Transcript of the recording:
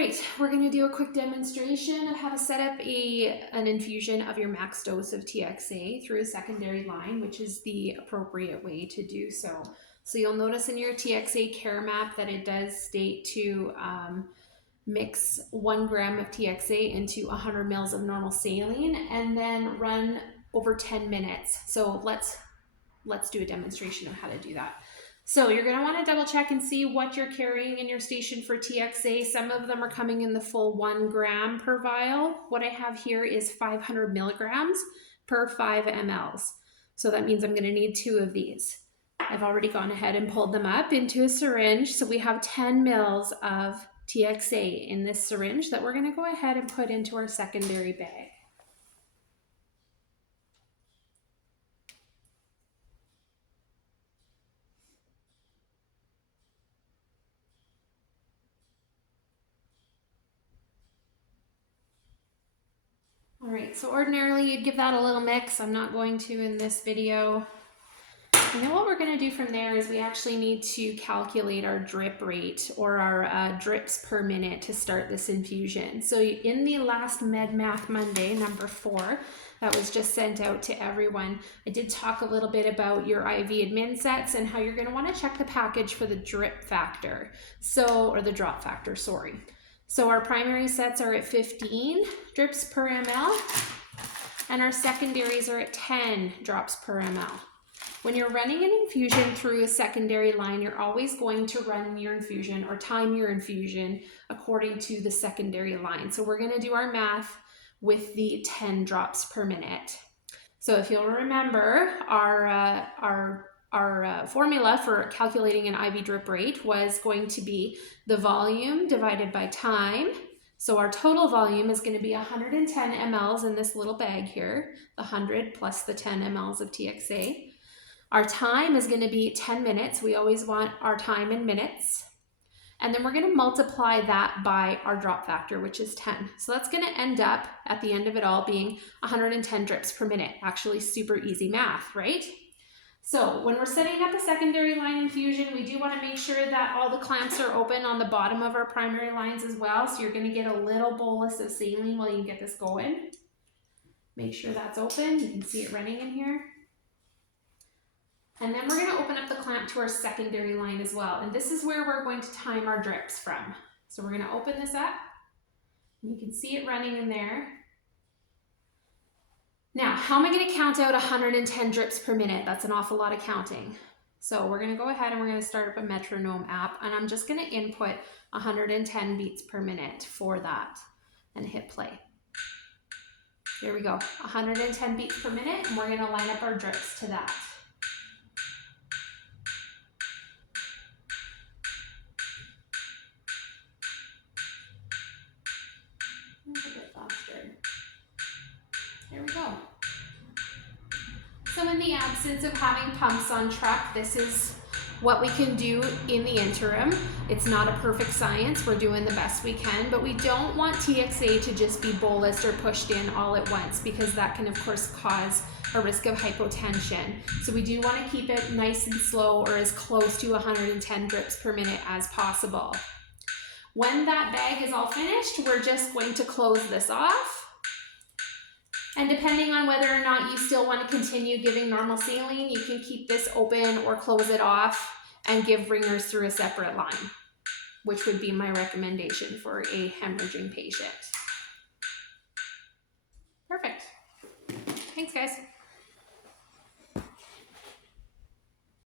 right, we're going to do a quick demonstration of how to set up an infusion of your max dose of TXA through a secondary line, which is the appropriate way to do so. So you'll notice in your TXA care map that it does state to mix 1 gram of TXA into 100 mils of normal saline and then run over 10 minutes. So let's do a demonstration of how to do that. So you're going to want to double check and see what you're carrying in your station for TXA. Some of them are coming in the full 1 gram per vial. What I have here is 500 milligrams per 5 mLs. So that means I'm going to need 2 of these. I've already gone ahead and pulled them up into a syringe. So we have 10 mils of TXA in this syringe that we're going to go ahead and put into our secondary bag. All right, so ordinarily you'd give that a little mix. I'm not going to in this video. And then what we're going to do from there is we actually need to calculate our drip rate or our drips per minute to start this infusion. So in the last Med Math Monday, number 4, that was just sent out to everyone, I did talk a little bit about your IV admin sets and how you're going to want to check the package for the drip factor. Or the drop factor, sorry. So our primary sets are at 15 drips per ml, and our secondaries are at 10 drops per ml. When you're running an infusion through a secondary line, you're always going to run your infusion or time your infusion according to the secondary line. So we're going to do our math with the 10 drops per minute. So if you'll remember, our formula for calculating an IV drip rate was going to be the volume divided by time. So our total volume is going to be 110 mLs in this little bag here, the 100 plus the 10 mLs of TXA. Our time is going to be 10 minutes. We always want our time in minutes. And then we're going to multiply that by our drop factor, which is 10. So that's going to end up at the end of it all being 110 drips per minute. Actually super easy math, right? So when we're setting up a secondary line infusion, we do want to make sure that all the clamps are open on the bottom of our primary lines as well. So you're going to get a little bolus of saline while you get this going. Make sure that's open. You can see it running in here. And then we're going to open up the clamp to our secondary line as well. And this is where we're going to time our drips from. So we're going to open this up. You can see it running in there. Now, how am I going to count out 110 drips per minute? That's an awful lot of counting. So we're going to go ahead and we're going to start up a metronome app, and I'm just going to input 110 beats per minute for that and hit play. Here we go, 110 beats per minute, and we're going to line up our drips to that. A bit faster. There we go. So in the absence of having pumps on truck, this is what we can do in the interim. It's not a perfect science. We're doing the best we can, but we don't want TXA to just be bolused or pushed in all at once, because that can of course cause a risk of hypotension. So we do want to keep it nice and slow, or as close to 110 drips per minute as possible. When that bag is all finished, we're just going to close this off. And depending on whether or not you still want to continue giving normal saline, you can keep this open or close it off and give ringers through a separate line, which would be my recommendation for a hemorrhaging patient. Perfect. Thanks, guys.